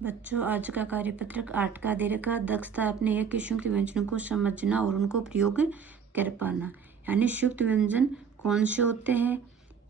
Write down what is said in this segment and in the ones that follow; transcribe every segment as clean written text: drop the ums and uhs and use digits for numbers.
बच्चों, आज का कार्यपत्रक 8 का दे रखा दक्षता अपने एक संयुक्त व्यंजनों को समझना और उनको प्रयोग कर पाना। यानी संयुक्त व्यंजन कौन से होते हैं,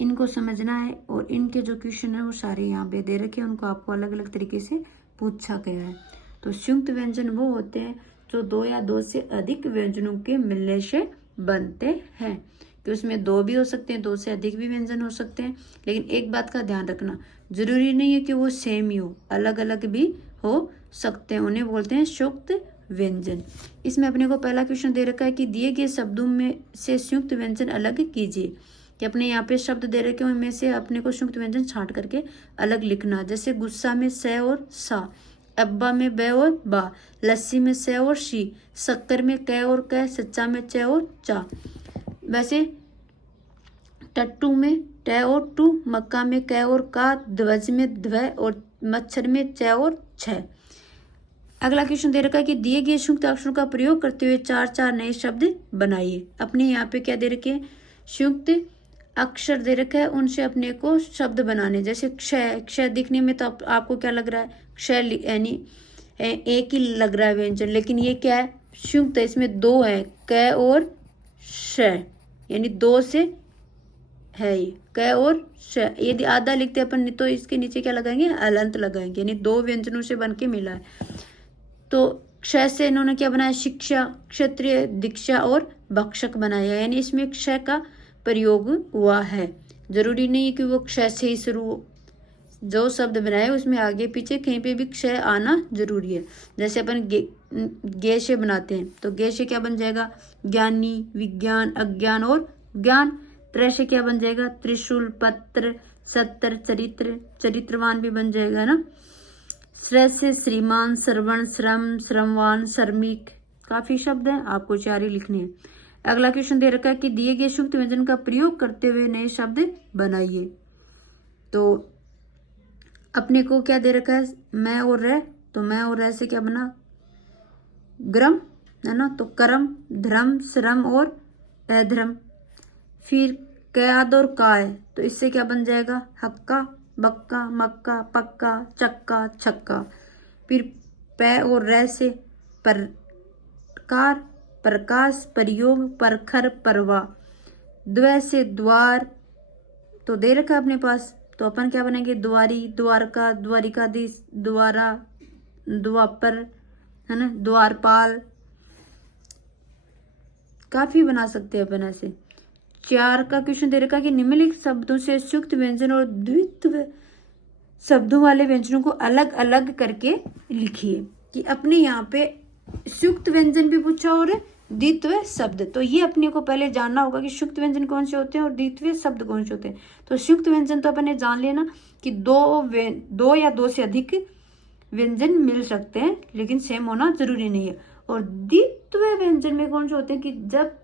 इनको समझना है और इनके जो क्वेश्चन है वो सारे यहाँ पे दे रखे हैं, उनको आपको अलग अलग तरीके से पूछा गया है। तो संयुक्त व्यंजन वो होते हैं जो दो या दो से अधिक व्यंजनों के मिलने से बनते हैं, कि उसमें दो भी हो सकते हैं, दो से अधिक भी व्यंजन हो सकते हैं। लेकिन एक बात का ध्यान रखना, जरूरी नहीं है कि वो सेम ही हो, अलग अलग भी हो सकते हैं, उन्हें बोलते हैं संयुक्त व्यंजन। इसमें अपने को पहला क्वेश्चन दे रखा है कि दिए गए शब्दों में से संयुक्त व्यंजन अलग कीजिए। कि अपने यहाँ पे शब्द दे रखे हैं उनमें से अपने को संयुक्त व्यंजन छांट करके अलग लिखना। जैसे गुस्सा में स और सा, अब्बा में ब और बा, लस्सी में स और शी, शक्कर में क और क, सच्चा में च और चा। वैसे टट्टू में ट और टू, मक्का में क और का, ध्वज में ध्व और मच्छर में च और छ। अगला क्वेश्चन दे रखा है कि दिए गए संयुक्त अक्षरों का प्रयोग करते हुए चार चार नए शब्द बनाइए। अपने यहाँ पे क्या दे रखे हैं, संयुक्त अक्षर दे रखा है, उनसे अपने को शब्द बनाने। जैसे क्षय, क्षय दिखने में तो आपको क्या लग रहा है, क्षय यानी एक ही लग रहा है व्यंजन, लेकिन ये क्या है, संयुक्त है, इसमें दो है, क और श, यानी दो से है ये, क और श। यदि आधा लिखते अपन तो इसके नीचे क्या लगाएंगे, अलंत लगाएंगे, यानी दो व्यंजनों से बन के मिला है। तो क्षय से इन्होंने क्या बनाया, शिक्षा, क्षत्रिय, दीक्षा और भक्षक बनाया, यानी इसमें क्षय का प्रयोग हुआ है। जरूरी नहीं है कि वो क्षय से ही शुरू हो, जो शब्द बनाए उसमें आगे पीछे कहीं पे भी क्षय आना जरूरी है। जैसे अपन गे से बनाते हैं तो गे से क्या बन जाएगा, ज्ञानी, विज्ञान, अज्ञान और ज्ञान। त्र से क्या बन जाएगा, त्रिशूल, पत्र, सत्र, चरित्र, चरित्रवान भी बन जाएगा ना। श्रेय से श्रीमान, श्रवण, श्रम, श्रमवान, श्रमिक। काफी शब्द हैं, आपको चार ही लिखने हैं। अगला क्वेश्चन दे रखा है कि दिए गए संयुक्त व्यंजन का प्रयोग करते हुए नए शब्द बनाइए। तो अपने को क्या दे रखा है, मैं और रह, तो मैं और रह से क्या बना, ग्रम है ना, तो कर्म, धर्म, श्रम और अधर्म। फिर कयाद और का है तो इससे क्या बन जाएगा, हक्का, बक्का, मक्का, पक्का, चक्का, छक्का। फिर पै और रै से प्रकार, प्रकाश, प्रयोग, परखर, परवा। द्वै से द्वार, तो दे रखा अपने पास, तो अपन क्या बनेंगे, द्वारी, द्वारका, द्वारिकाधीश, द्वारा, द्वापर है ना, द्वारपाल। काफी बना सकते हैं अपन ऐसे। 4 का क्वेश्चन दे रखा है कि निम्नलिखित शब्दों से संयुक्त व्यंजन और द्वित्व शब्दों वाले व्यंजनों को अलग अलग करके लिखिए। कि अपने यहाँ पे संयुक्त व्यंजन भी पूछा और द्वित्व शब्द, तो ये अपने को पहले जानना होगा कि संयुक्त व्यंजन कौन से होते हैं और द्वित्व शब्द कौन से होते हैं। तो संयुक्त व्यंजन तो अपने जान लेना कि दो या दो से अधिक व्यंजन मिल सकते हैं, लेकिन सेम होना जरूरी नहीं है। और द्वित्व व्यंजन में कौन से होते हैं कि जब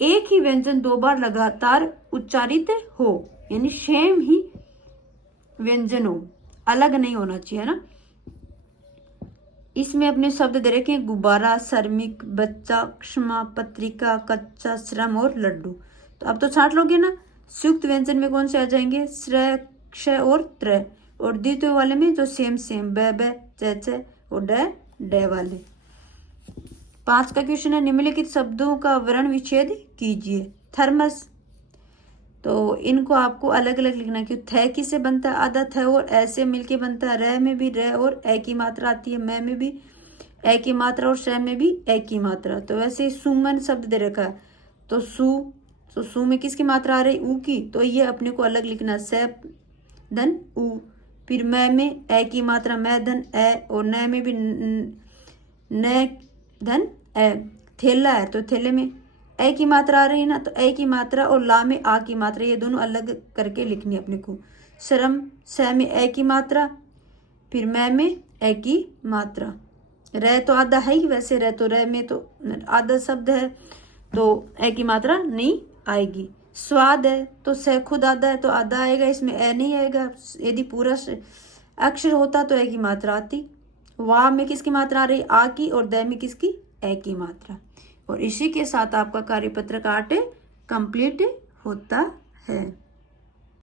एक ही व्यंजन दो बार लगातार उच्चारित हो, यानी सेम ही व्यंजन हो, अलग नहीं होना चाहिए ना। इसमें अपने शब्द दे रखे हैं, गुब्बारा, श्रमिक, बच्चा, क्षमा, पत्रिका, कच्चा, श्रम और लड्डू। तो अब तो छांट लोगे ना, संयुक्त व्यंजन में कौन से आ जाएंगे, श्रय, क्षय और त्रय। और द्वित्व वाले में जो सेम ब, च और ड वाले। 5 का क्वेश्चन है, निम्नलिखित शब्दों का वर्ण विच्छेद कीजिए। थर्मस, तो इनको आपको अलग अलग लिखना, क्यों थ किसे बनता है, आधा थ और ऐसे मिलके बनता है। र में भी र और ए की मात्रा आती है, मैं में भी ए की मात्रा और श में भी ए की मात्रा। तो वैसे सुमन शब्द दे रखा है, तो सु में किसकी मात्रा आ रही, ऊ की, तो ये अपने को अलग लिखना, स धन ऊ। फिर मैं में ए की मात्रा, मैं धन ए, और न में भी न धन ए। थैला है तो थैले में ए की मात्रा आ रही है ना, तो ए की मात्रा और ला में आ की मात्रा, ये दोनों अलग करके लिखनी है अपने को। शर्म, स में ए की मात्रा, फिर मैं में ए की मात्रा। रह तो आधा है ही, वैसे रह तो रह में तो आधा शब्द है, तो ए की मात्रा नहीं आएगी। स्वाद है तो स खुद आधा है तो आधा आएगा, इसमें ए नहीं आएगा। यदि पूरा अक्षर होता तो ए की मात्रा आती। वाह में किसकी मात्रा आ रही, आ की, और द में किसकी, ए की मात्रा। और इसी के साथ आपका कार्यपत्र 8 कंप्लीट होता है।